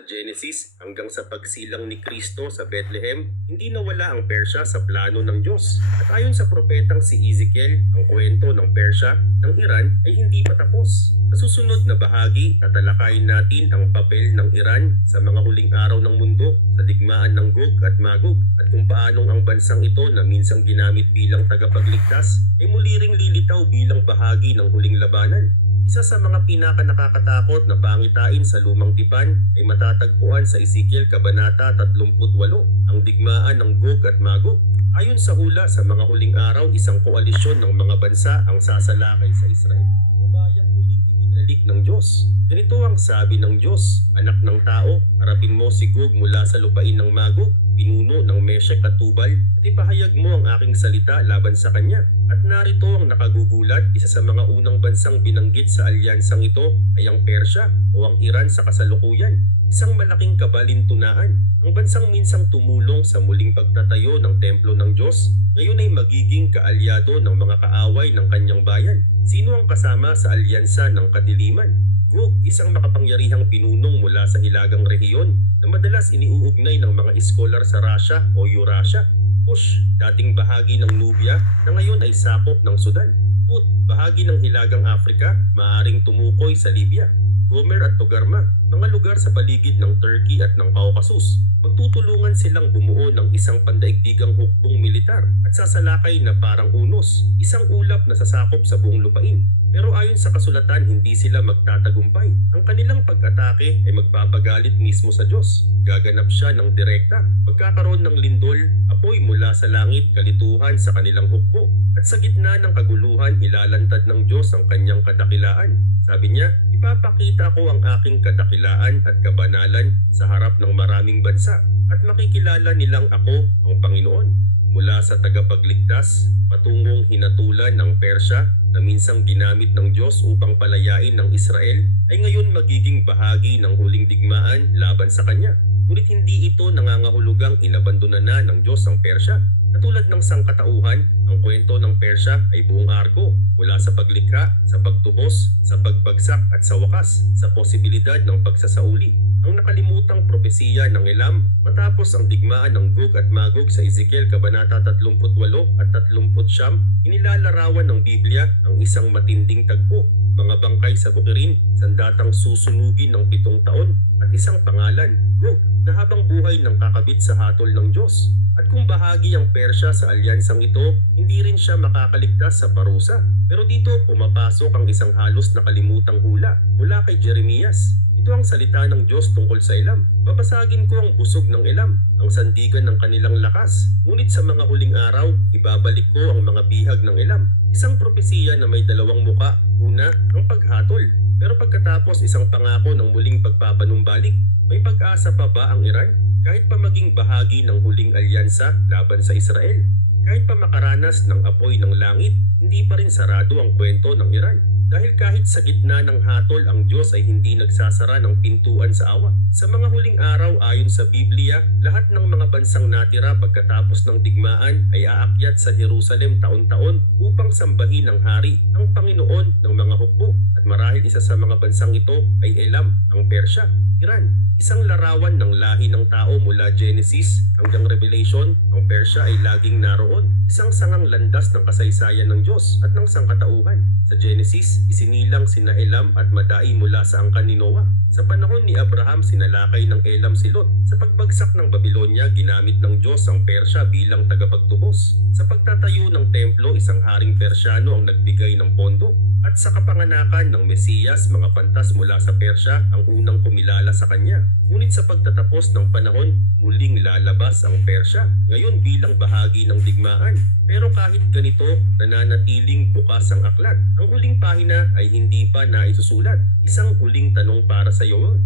Sa Genesis hanggang sa pagsilang ni Kristo sa Bethlehem, hindi nawala ang Persya sa plano ng Diyos. At ayon sa propetang si Ezekiel, ang kwento ng Persya ng Iran ay hindi pa tapos. Sa susunod na bahagi, tatalakayin natin ang papel ng Iran sa mga huling araw ng mundo, sa digmaan ng Gog at Magog, at kung paanong ang bansang ito na minsang ginamit bilang tagapagligtas ay muli ring lilitaw bilang bahagi ng huling labanan. Isa sa mga pinaka-nakakatakot na pangitain sa lumang tipan ay matatagpuan sa Ezekiel Kabanata 38, ang digmaan ng Gog at Magog. Ayon sa hula, sa mga huling araw, isang koalisyon ng mga bansa ang sasalakay sa Israel. Ang bayang muling ibinalik ng Diyos. Ganito ang sabi ng Diyos, "Anak ng tao, harapin mo si Gog mula sa lupain ng Magog, pinuno ng Meshek at Tubal, at ipahayag mo ang aking salita laban sa kanya." At narito ang nakagugulat, isa sa mga unang bansang binanggit sa alyansang ito ay ang Persya o ang Iran sa kasalukuyan. Isang malaking kabalintunaan. Ang bansang minsang tumulong sa muling pagtatayo ng templo ng Diyos, ngayon ay magiging kaalyado ng mga kaaway ng kanyang bayan. Sino ang kasama sa alyansa ng kadiliman? Gog, isang makapangyarihang pinunong mula sa hilagang rehiyon na madalas iniuugnay ng mga iskolar sa Russia o Eurasia. Kush, dating bahagi ng Nubia na ngayon ay sakop ng Sudan. Put, bahagi ng hilagang Afrika, maaring tumukoy sa Libya. Gomer at Togarma, mga lugar sa paligid ng Turkey at ng Caucasus. Magtutulungan silang bumuo ng isang pandaigdigang hukbong militar at sasalakay na parang unos, isang ulap na sasakop sa buong lupain. Pero ayon sa kasulatan, hindi sila magtatagumpay. Ang kanilang pag-atake ay magpapagalit mismo sa Diyos. Gaganap siya ng direkta. Magkakaroon ng lindol, apoy mula sa langit, kalituhan sa kanilang hukbo. At sa gitna ng kaguluhan, ilalantad ng Diyos ang kanyang kadakilaan. Sabi niya, "Ipapakita ko ang aking kadakilaan at kabanalan sa harap ng maraming bansa, at makikilala nilang ako ang Panginoon." Mula sa tagapagligtas, patungong hinatulan ng Persya na minsang ginamit ng Diyos upang palayain ng Israel, ay ngayon magiging bahagi ng huling digmaan laban sa kanya. Ngunit hindi ito nangangahulugang inabandona na ng Diyos ang Persya. Katulad ng sangkatauhan, ang kwento ng Persya ay buong arko, mula sa paglikha, sa pagtubos, sa pagbagsak at sa wakas, sa posibilidad ng pagsasauli. Ang nakalimutang propesiya ng Elam matapos ang digmaan ng Gog at Magog sa Ezekiel Kabanata 38 at 39, inilalarawan ng Biblia ang isang matinding tagpo, mga bangkay sa bukirin, sandatang susunugin ng 7 taon, at isang pangalan, Gog, na habang buhay nang kakabit sa hatol ng Diyos. At kung bahagi ang Persya sa alyansang ito, hindi rin siya makakaligtas sa parusa. Pero dito pumapasok ang isang halos nakalimutang hula mula kay Jeremias. Ito ang salita ng Diyos tungkol sa Elam. "Babasagin ko ang busog ng Elam, ang sandigan ng kanilang lakas. Ngunit sa mga huling araw, ibabalik ko ang mga bihag ng Elam." Isang propesiya na may dalawang muka. Una, ang paghatol. Pero pagkatapos, isang pangako ng muling pagpapanumbalik. May pag-asa pa ba ang Iran? Kahit pa maging bahagi ng huling alyansa laban sa Israel. Kahit pa makaranas ng apoy ng langit, hindi pa rin sarado ang kwento ng Iran. Dahil kahit sa gitna ng hatol, ang Diyos ay hindi nagsasara ng pintuan sa awa. Sa mga huling araw, ayon sa Biblia, lahat ng mga bansang natira pagkatapos ng digmaan ay aakyat sa Jerusalem taon-taon upang sambahin ng hari, ang Panginoon ng mga hukbo. At marahil isa sa mga bansang ito ay Elam, ang Persya, Iran. Isang larawan ng lahi ng tao mula Genesis hanggang Revelation, ang Persya ay laging naroon. Isang sangang landas ng kasaysayan ng Diyos at ng sangkatauhan. Sa Genesis, isinilang sina Elam at Madai mula sa angkan ni Noah. Sa panahon ni Abraham, sinalakay ng Elam si Lot. Sa pagbagsak ng Babylonia, ginamit ng Diyos ang Persya bilang tagapagtubos. Sa pagtatayo ng templo, isang haring Persyano ang nagbigay ng pondo. At sa kapanganakan ng Mesiyas, mga pantas mula sa Persya ang unang kumilala sa kanya. Ngunit sa pagtatapos ng panahon, muling lalabas ang Persya, ngayon bilang bahagi ng digmaan. Pero kahit ganito, nananatiling bukas ang aklat. Ang huling pahina ay hindi pa naisusulat. Isang huling tanong para sa iyo.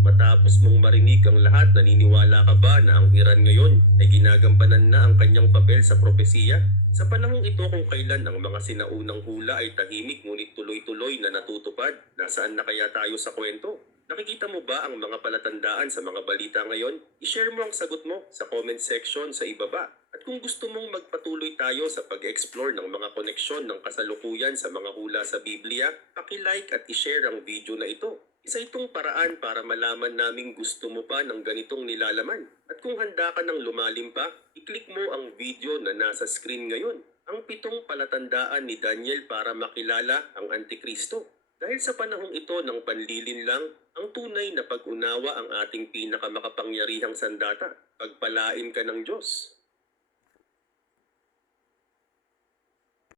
Matapos mong marinig ang lahat, naniniwala ka ba na ang Iran ngayon ay ginagampanan na ang kanyang papel sa propesiya? Sa panahong ito, kung kailan ang mga sinaunang hula ay tahimik ngunit tuloy-tuloy na natutupad, nasaan na kaya tayo sa kwento? Nakikita mo ba ang mga palatandaan sa mga balita ngayon? I-share mo ang sagot mo sa comment section sa ibaba. At kung gusto mong magpatuloy tayo sa pag-explore ng mga koneksyon ng kasalukuyan sa mga hula sa Biblia, paki-like at i-share ang video na ito. Isa itong paraan para malaman naming gusto mo pa ng ganitong nilalaman. At kung handa ka ng lumalim pa, i-click mo ang video na nasa screen ngayon. Ang 7 palatandaan ni Daniel para makilala ang Antikristo. Dahil sa panahong ito ng panlilinlang, ang tunay na pag-unawa ang ating pinakamakapangyarihang sandata. Pagpalain ka ng Diyos.